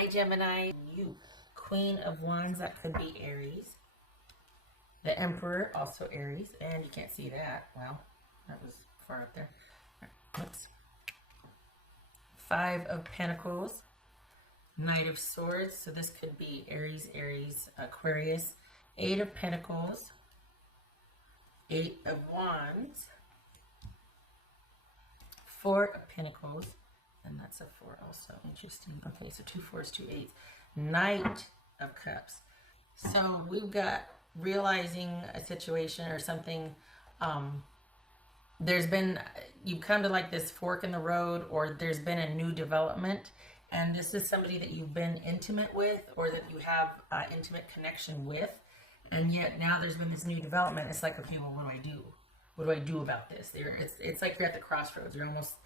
Hi Gemini, you. Queen of Wands, that could be Aries. The Emperor, also Aries, and you can't see that. Well, that was far up there. Oops. Five of Pentacles, Knight of Swords, so this could be Aries, Aquarius. Eight of Pentacles, Eight of Wands, Four of Pentacles, and that's a four also. Interesting. Okay, so 2 4s, 2 8s. Knight of Cups. So we've got realizing a situation or something. There's been, you've come to like this fork in the road, or there's been a new development, and this is somebody that you've been intimate with, or that you have intimate connection with, and yet now there's been this new development. It's like, okay, well, what do I do? What do I do about this? It's like you're at the crossroads. You're almost,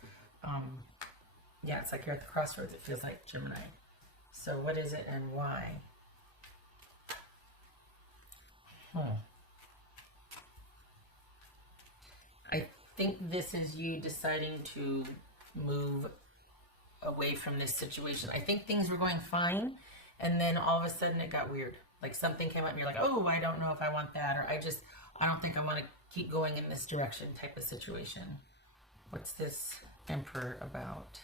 yeah, it's like you're at the crossroads. It feels like, Gemini. So what is it and why? I think this is you deciding to move away from this situation. I think things were going fine, and then all of a sudden it got weird. Like something came up and you're like, oh, I don't know if I want that, or I don't think I want to keep going in this direction type of situation. What's this Emperor about?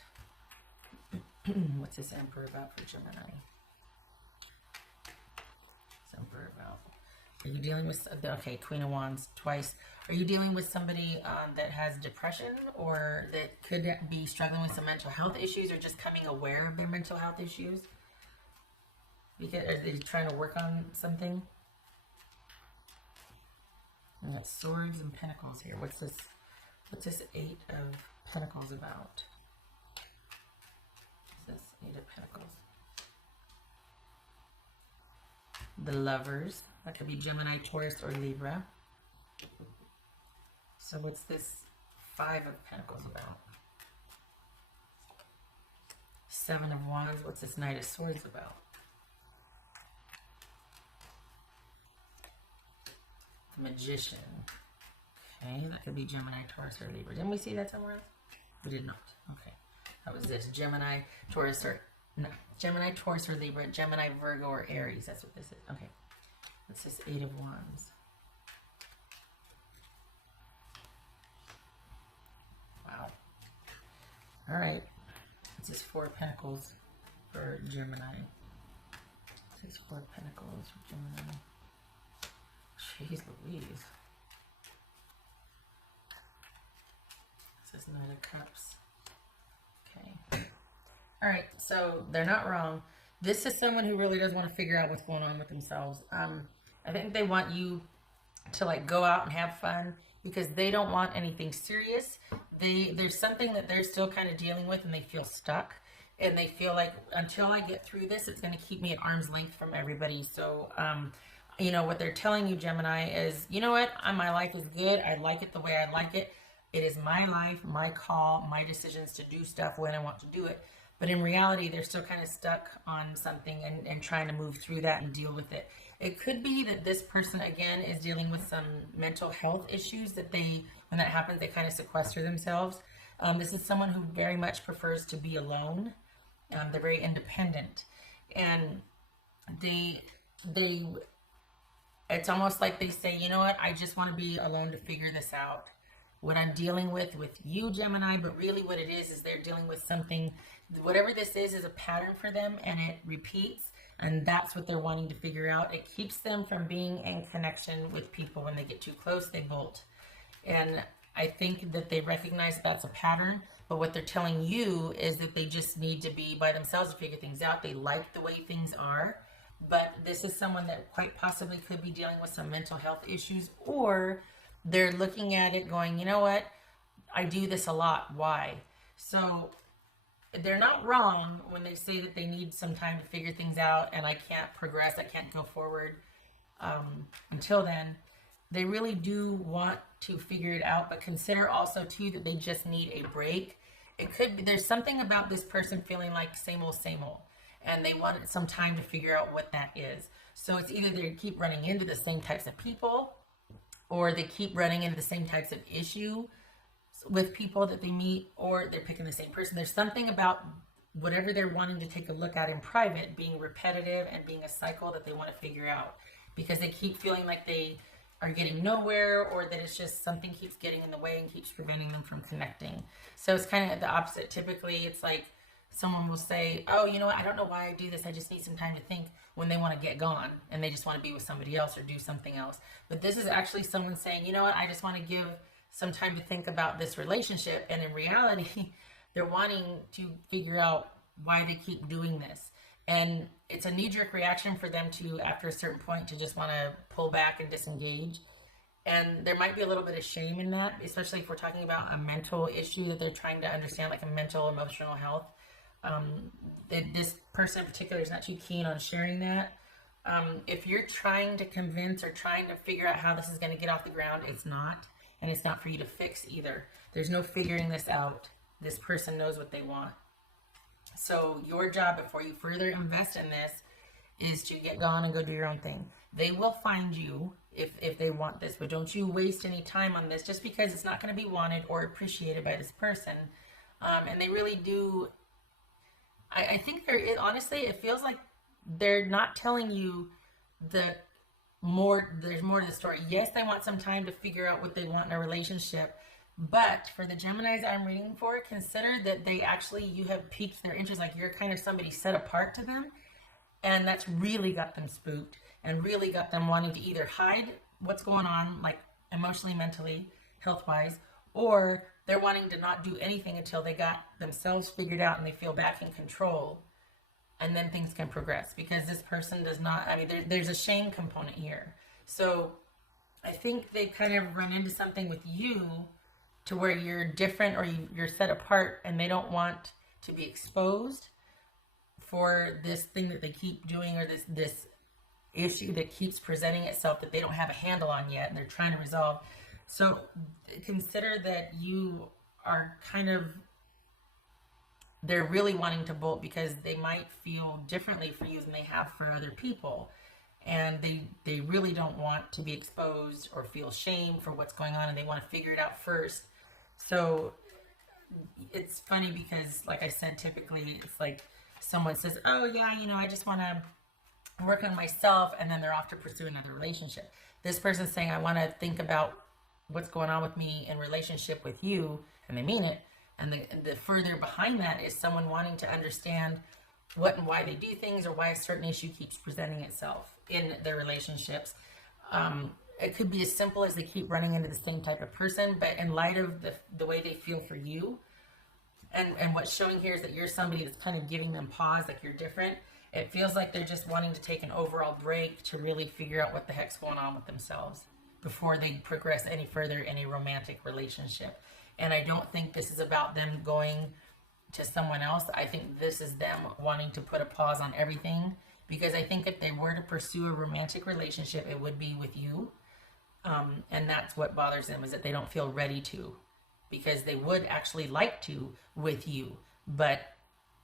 What's this Emperor about for Gemini? What's Emperor about? Are you dealing with, okay, Queen of Wands twice. Are you dealing with somebody that has depression, or that could be struggling with some mental health issues, or just coming aware of their mental health issues? Because are they trying to work on something? And that's Swords and Pentacles here. What's this? What's this Eight of Pentacles about? What's this Eight of Pentacles? The Lovers. That could be Gemini, Taurus, or Libra. So what's this Five of Pentacles about? Seven of Wands. What's this Knight of Swords about? The Magician. Okay, that could be Gemini, Taurus, or Libra. Didn't we see that somewhere else? We did not. Okay. That was this. Gemini, Taurus, or... No. Gemini, Taurus, or Libra. Gemini, Virgo, or Aries. That's what this is. Okay. What's this Eight of Wands? Wow. All right. What's this Four of Pentacles for Gemini? What's this Four of Pentacles for Gemini? Jeez Louise. This is Knight of Cups. Okay. All right. So they're not wrong. This is someone who really does want to figure out what's going on with themselves. I think they want you to like go out and have fun, because they don't want anything serious. There's something that they're still kind of dealing with, and they feel stuck, and they feel like, until I get through this, it's going to keep me at arm's length from everybody. So, you know, what they're telling you, Gemini, is, you know what? My life is good. I like it the way I like it. It is my life, my call, my decisions to do stuff when I want to do it. But in reality, they're still kind of stuck on something and trying to move through that and deal with it. It could be that this person, again, is dealing with some mental health issues that when that happens, they kind of sequester themselves. This is someone who very much prefers to be alone. They're very independent. And it's almost like they say, you know what, I just want to be alone to figure this out. What I'm dealing with you, Gemini, but really what it is they're dealing with something, whatever this is a pattern for them, and it repeats, and that's what they're wanting to figure out. It keeps them from being in connection with people. When they get too close, they bolt. And I think that they recognize that's a pattern, but what they're telling you is that they just need to be by themselves to figure things out. They like the way things are, but this is someone that quite possibly could be dealing with some mental health issues, or they're looking at it going, you know what, I do this a lot, why? So they're not wrong when they say that they need some time to figure things out, and I can't progress, I can't go forward until then. They really do want to figure it out, but consider also too that they just need a break. It could be there's something about this person feeling like same old, and they want some time to figure out what that is. So it's either they keep running into the same types of people, or they keep running into the same types of issue with people that they meet, or they're picking the same person. There's something about whatever they're wanting to take a look at in private being repetitive and being a cycle that they want to figure out, because they keep feeling like they are getting nowhere, or that it's just something keeps getting in the way and keeps preventing them from connecting. So it's kind of the opposite. Typically, it's like someone will say, oh, you know what, I don't know why I do this. I just need some time to think, when they want to get gone and they just want to be with somebody else or do something else. But this is actually someone saying, you know what, I just want to give some time to think about this relationship. And in reality, they're wanting to figure out why they keep doing this. And it's a knee-jerk reaction for them to, after a certain point, to just want to pull back and disengage. And there might be a little bit of shame in that, especially if we're talking about a mental issue that they're trying to understand, like a mental, emotional health. This person in particular is not too keen on sharing that. If you're trying to convince or trying to figure out how this is going to get off the ground, it's not. And it's not for you to fix either. There's no figuring this out. This person knows what they want. So your job, before you further invest in this, is to get gone and go do your own thing. They will find you if they want this, but don't you waste any time on this just because it's not going to be wanted or appreciated by this person. And they really do. I think honestly, it feels like they're not telling you there's more to the story. Yes, they want some time to figure out what they want in a relationship. But for the Geminis I'm reading for, consider that you have piqued their interest, like you're kind of somebody set apart to them. And that's really got them spooked and really got them wanting to either hide what's going on, like emotionally, mentally, health-wise, or they're wanting to not do anything until they got themselves figured out and they feel back in control. And then things can progress, because this person does not, there's a shame component here. So I think they kind of run into something with you to where you're different, or you're set apart, and they don't want to be exposed for this thing that they keep doing, or this issue that keeps presenting itself that they don't have a handle on yet and they're trying to resolve. So consider that you are they're really wanting to bolt because they might feel differently for you than they have for other people. And they really don't want to be exposed or feel shame for what's going on, and they want to figure it out first. So it's funny because, like I said, typically it's like someone says, oh yeah, I just want to work on myself, and then they're off to pursue another relationship. This person's saying, I want to think about what's going on with me in relationship with you, and they mean it. And the further behind that is someone wanting to understand what and why they do things, or why a certain issue keeps presenting itself in their relationships. It could be as simple as they keep running into the same type of person, but in light of the way they feel for you, and what's showing here is that you're somebody that's kind of giving them pause, like you're different. It feels like they're just wanting to take an overall break to really figure out what the heck's going on with themselves before they progress any further in a romantic relationship. And I don't think this is about them going to someone else. I think this is them wanting to put a pause on everything, because I think if they were to pursue a romantic relationship, it would be with you. And that's what bothers them, is that they don't feel ready to, because they would actually like to with you, but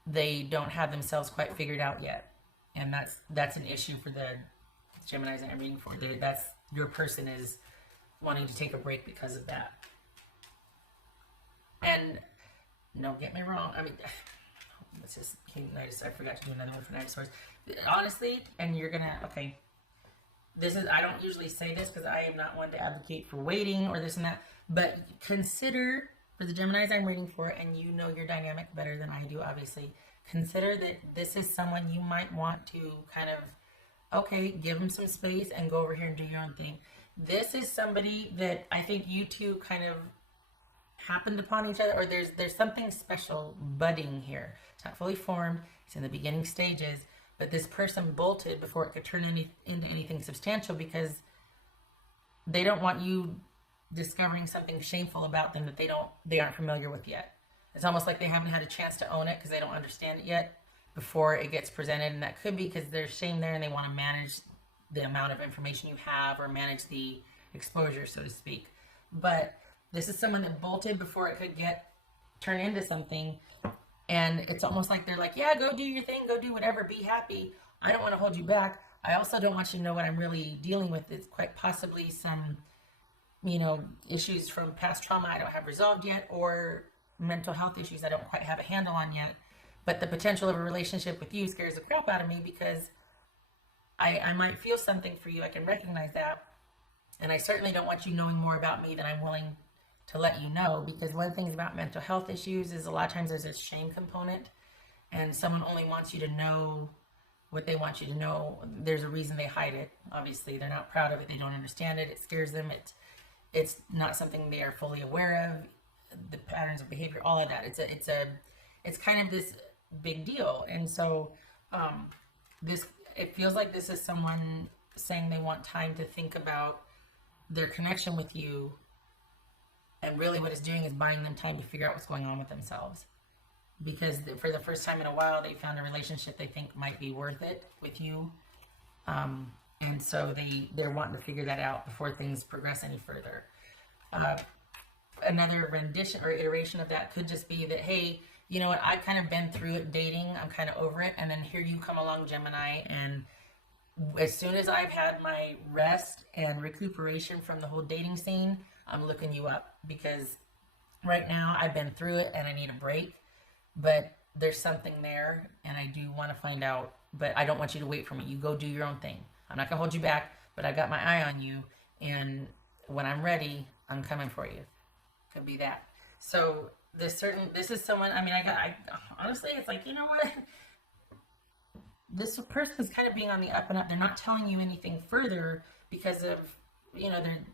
they don't have themselves quite figured out yet. And that's an issue for the Geminis that I'm reading for. That's your person is wanting to take a break because of that. And don't get me wrong, it's just I forgot to do another one for Night Swords. Honestly, and you're gonna, okay, I don't usually say this because I am not one to advocate for waiting or this and that, but consider, for the Geminis I'm reading for, and you know your dynamic better than I do, obviously, consider that this is someone you might want to kind of, okay, give them some space and go over here and do your own thing. This is somebody that I think you two kind of happened upon each other, or there's something special budding here. It's not fully formed, it's in the beginning stages, but this person bolted before it could turn into anything substantial, because they don't want you discovering something shameful about them that they aren't familiar with yet. It's almost like they haven't had a chance to own it because they don't understand it yet before it gets presented. And that could be because there's shame there and they want to manage the amount of information you have, or manage the exposure, so to speak. But this is someone that bolted before it could turn into something. And it's almost like they're like, yeah, go do your thing, go do whatever, be happy. I don't want to hold you back. I also don't want you to know what I'm really dealing with. It's quite possibly some, issues from past trauma I don't have resolved yet, or mental health issues I don't quite have a handle on yet. But the potential of a relationship with you scares the crap out of me because I might feel something for you. I can recognize that. And I certainly don't want you knowing more about me than I'm willing to let you know, because one of the things about mental health issues is a lot of times there's this shame component, and someone only wants you to know what they want you to know. There's a reason they hide it. Obviously, they're not proud of it. They don't understand it. It scares them. It's not something they are fully aware of. The patterns of behavior, all of that. It's kind of this big deal. And so, it feels like this is someone saying they want time to think about their connection with you, and really what it's doing is buying them time to figure out what's going on with themselves, because for the first time in a while they found a relationship they think might be worth it with you, and so they're wanting to figure that out before things progress any further. Another rendition or iteration of that could just be that, hey, you know what, I've kind of been through it dating, I'm kind of over it, and then here you come along, Gemini, and as soon as I've had my rest and recuperation from the whole dating scene, I'm looking you up, because right now I've been through it and I need a break, but there's something there and I do want to find out, but I don't want you to wait for me. You go do your own thing. I'm not going to hold you back, but I got my eye on you, and when I'm ready, I'm coming for you. Could be that. So this is someone, I mean, I honestly, it's like, you know what? This person is kind of being on the up and up. They're not telling you anything further because of, they're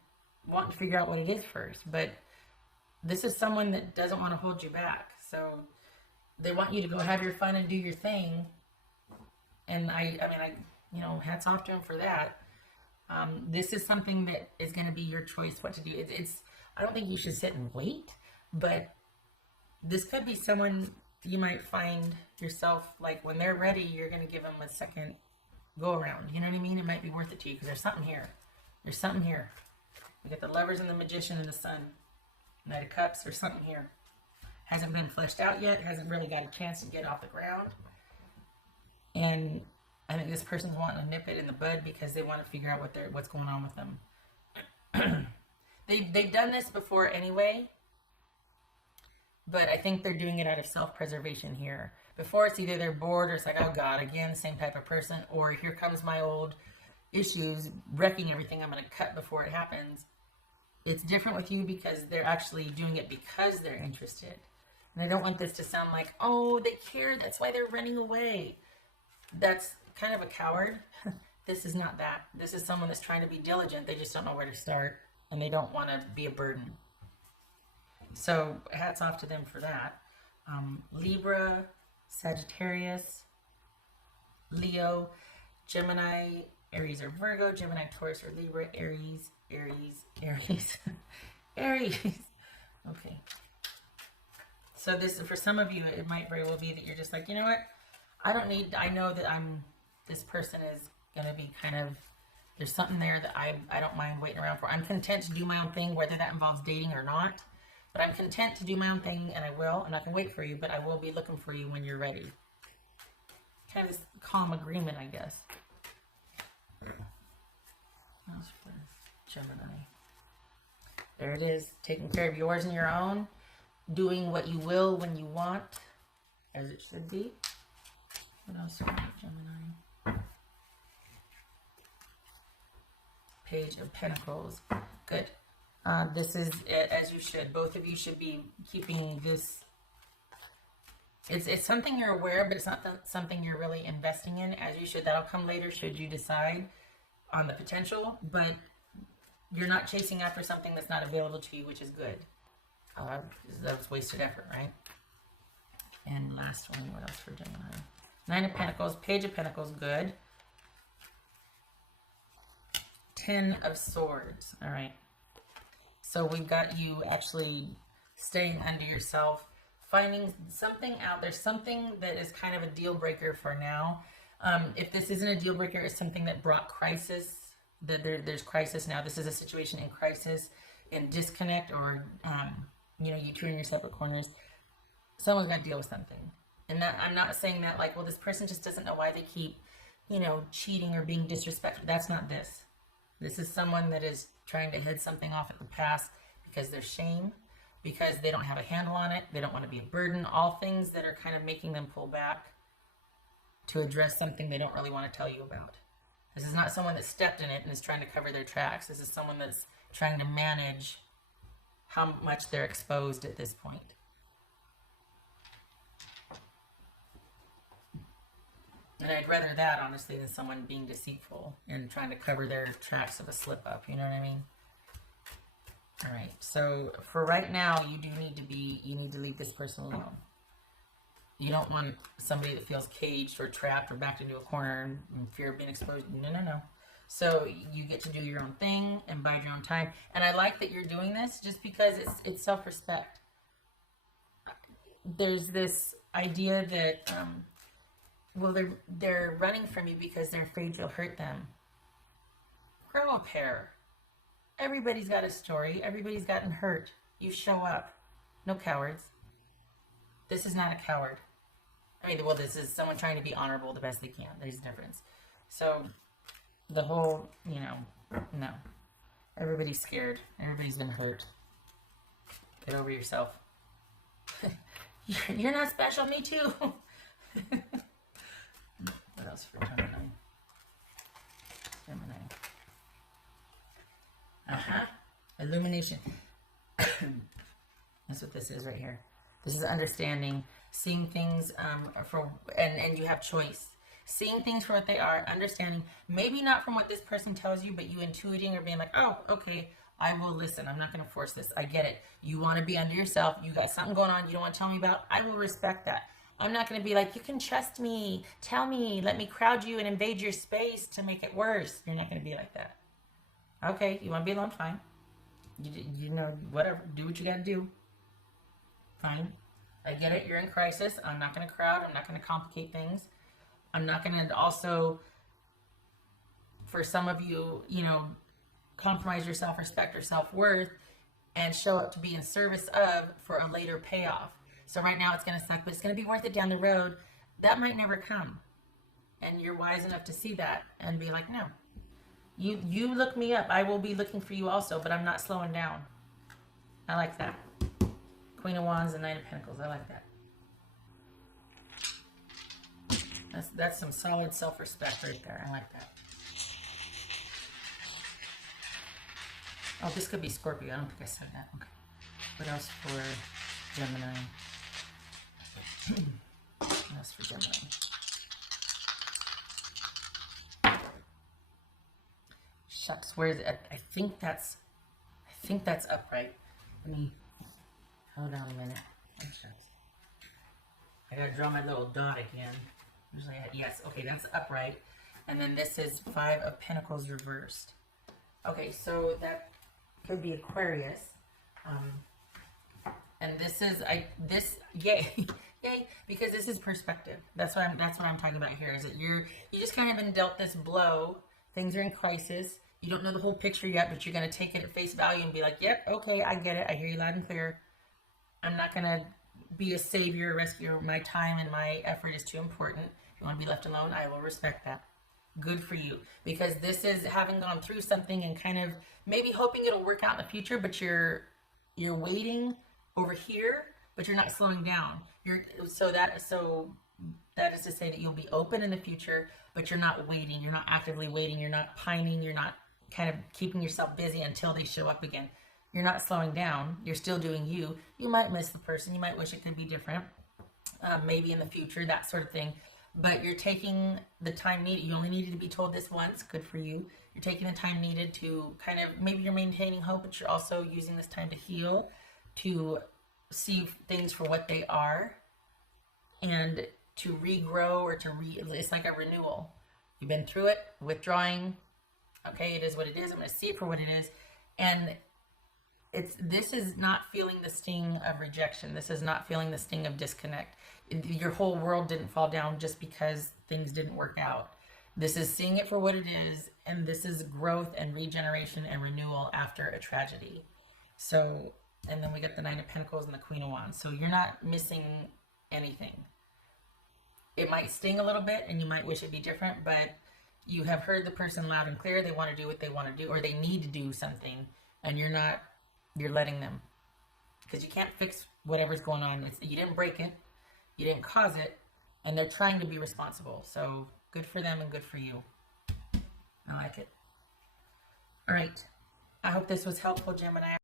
wanting to figure out what it is first. But this is someone that doesn't want to hold you back. So they want you to go have your fun and do your thing. And I mean, hats off to them for that. This is something that is going to be your choice what to do. I don't think you should sit and wait, but this could be someone you might find yourself, like, when they're ready, you're going to give them a second go around. You know what I mean? It might be worth it to you because there's something here. There's something here. We got the Lovers and the Magician and the Sun. Knight of Cups. There's something here. Hasn't been fleshed out yet. Hasn't really got a chance to get off the ground. And I think this person's wanting to nip it in the bud because they want to figure out what's going on with them. They've done this before anyway. But I think they're doing it out of self-preservation here. Before, it's either they're bored or it's like, oh God, again, same type of person. Or here comes my old issues, wrecking everything. I'm going to cut before it happens. It's different with you because they're actually doing it because they're interested. And I don't want this to sound like, oh, they care, that's why they're running away. That's kind of a coward. This is not that. This is someone that's trying to be diligent. They just don't know where to start. And they don't want to be a burden. So hats off to them for that. Libra, Sagittarius, Leo, Gemini, Aries or Virgo, Gemini, Taurus or Libra, Aries. Aries. Okay. So this is, for some of you, it might very well be that you're just like, you know what? I know that this person is going to be kind of, there's something there that I don't mind waiting around for. I'm content to do my own thing, whether that involves dating or not. But I'm content to do my own thing, and I will. I'm not going to wait for you, but I will be looking for you when you're ready. Kind of this calm agreement, I guess. Gemini. There it is. Taking care of yours and your own. Doing what you will when you want. As it should be. What else do we have, Gemini? Page of Pentacles. Good. This is it, as you should. Both of you should be keeping this. It's something you're aware of, but it's not something you're really investing in, as you should. That'll come later should you decide on the potential, but you're not chasing after something that's not available to you, which is good. That was wasted effort, right? And last one, what else for Gemini? Nine of Pentacles, Page of Pentacles, good. 10 of Swords, all right. So we've got you actually staying under yourself, finding something out. There's something that is kind of a deal breaker for now. If this isn't a deal breaker, it's something that brought crisis. There's crisis now. This is a situation in crisis, in disconnect, or you two in your separate corners. Someone's got to deal with something. And that, I'm not saying that like, well, this person just doesn't know why they keep, cheating or being disrespectful. That's not this. This is someone that is trying to head something off at the past because there's shame. because they don't have a handle on it. They don't want to be a burden. All things that are kind of making them pull back to address something they don't really want to tell you about. This is not someone that stepped in it and is trying to cover their tracks. This is someone that's trying to manage how much they're exposed at this point. And I'd rather that, honestly, than someone being deceitful and trying to cover their tracks of a slip up. You know what I mean? All right. So for right now, you need to leave this person alone. You don't want somebody that feels caged or trapped or backed into a corner in fear of being exposed. No, no, no. So you get to do your own thing and bide your own time. And I like that you're doing this just because it's self-respect. There's this idea that, well, they're running from you because they're afraid you'll hurt them. Grow a pair. Everybody's got a story. Everybody's gotten hurt. You show up. No cowards. This is not a coward. I mean, well, this is someone trying to be honorable the best they can. There's a difference. So, the whole, no. Everybody's scared. Everybody's been hurt. Get over yourself. You're not special. Me too. What else for Gemini? Illumination. That's what this is right here. This is understanding, seeing things and you have choice. Seeing things for what they are, understanding, maybe not from what this person tells you, but you intuiting or being like, oh, okay, I will listen. I'm not going to force this. I get it. You want to be under yourself. You got something going on you don't want to tell me about. I will respect that. I'm not going to be like, you can trust me. Tell me. Let me crowd you and invade your space to make it worse. You're not going to be like that. Okay, you want to be alone? Fine. You know, whatever. Do what you got to do. Fine. I get it. You're in crisis. I'm not going to crowd. I'm not going to complicate things. I'm not going to also, for some of you, compromise your self-respect or self-worth and show up to be in service of for a later payoff. So right now it's going to suck, but it's going to be worth it down the road. That might never come. And you're wise enough to see that and be like, no. You look me up. I will be looking for you also, but I'm not slowing down. I like that. Queen of Wands and Knight of Pentacles. I like that. That's some solid self-respect right there. I like that. Oh, this could be Scorpio. I don't think I said that. Okay. What else for Gemini? What else for Gemini? Shucks, where is it? I think that's upright. Let me hold on a minute. Oh, shucks. I gotta draw my little dot again. Usually, yes. Okay, that's upright. And then this is 5 of Pentacles reversed. Okay, so that could be Aquarius. And this is yay, yay, because this is perspective. That's what I'm talking about here. Is that you just kind of been dealt this blow. Things are in crisis. You don't know the whole picture yet, but you're gonna take it at face value and be like, yep, okay, I get it. I hear you loud and clear. I'm not gonna be a savior, rescuer. My time and my effort is too important. If you want to be left alone, I will respect that. Good for you, because this is having gone through something and kind of maybe hoping it'll work out in the future, but you're waiting over here, but you're not slowing down. So that is to say that you'll be open in the future, but you're not waiting. You're not actively waiting. You're not pining. You're not kind of keeping yourself busy until they show up again. You're not slowing down. You're still doing you. You might miss the person. You might wish it could be different. Maybe in the future, that sort of thing. But you're taking the time needed. You only needed to be told this once. Good for you. You're taking the time needed to kind of, maybe you're maintaining hope, but you're also using this time to heal, to see things for what they are, and to regrow or it's like a renewal. You've been through it, withdrawing. Okay, it is what it is. I'm going to see it for what it is. And this is not feeling the sting of rejection. This is not feeling the sting of disconnect. Your whole world didn't fall down just because things didn't work out. This is seeing it for what it is, and this is growth and regeneration and renewal after a tragedy. So, and then we get the Nine of Pentacles and the Queen of Wands. So you're not missing anything. It might sting a little bit, and you might wish it'd be different, but you have heard the person loud and clear. They want to do what they want to do, or they need to do something, and you're letting them. because you can't fix whatever's going on. You didn't break it, you didn't cause it, and they're trying to be responsible. So good for them and good for you. I like it. All right. I hope this was helpful, Gemini.